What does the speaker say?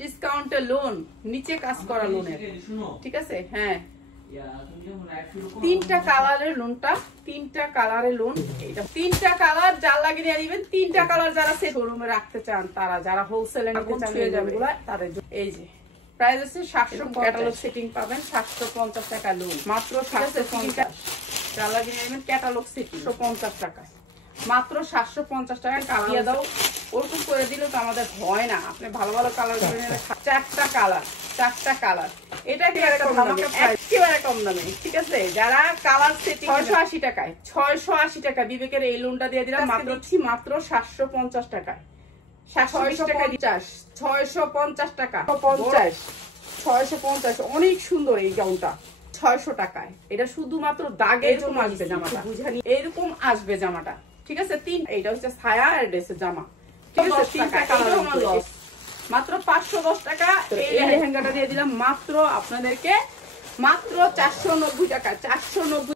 ডিসকাউন্টে লোন, নিচে কাজ করা লোনের, ঠিক আছে। হ্যাঁ, তিনটা কালারের লোনটা, তিনটা কালারের লোন। এটা তিনটা কালার যার লাগে নিয়ে নিবেন। তিনটা কালার যারা শোরুমে রাখতে চান, তারা যারা হোলসেলে নিতে চান তাদের এই যে প্রাইস আছে 700। ক্যাটালগ সেটিং পাবেন 750 টাকা লোন, মাত্র 750। যার লাগে নিয়ে নেবেন ক্যাটালগ সেটিং 150 টাকা, মাত্র 750 টাকা। কালিয়া দাও ওরকম করে দিলে তো আমাদের হয় না। আপনি ভালো ভালো কালার করে নিলে চারটা কালার এটা কি একেবারে কম দামে, ঠিক আছে। যারা কালার সেটিং 680 টাকায়, 680 টাকা বিবেকের এই লোনটা দিয়ে দিলাম মাত্র 750 টাকায়। 650 টাকা 650। অনেক সুন্দর এই গাউনটা 600 টাকায়। এটা শুধুমাত্র দাগের জন্য আসবে জামাটা, বুঝানি এরকম আসবে জামাটা, ঠিক আছে। এইটা হচ্ছে ছায়া আর ড্রেসের জামা, ঠিক আছে। তিনটা কালার মাত্র 510 টাকা। এই লেহেঙ্গাটা দিয়ে দিলাম মাত্র আপনাদেরকে মাত্র 490 টাকা, 490।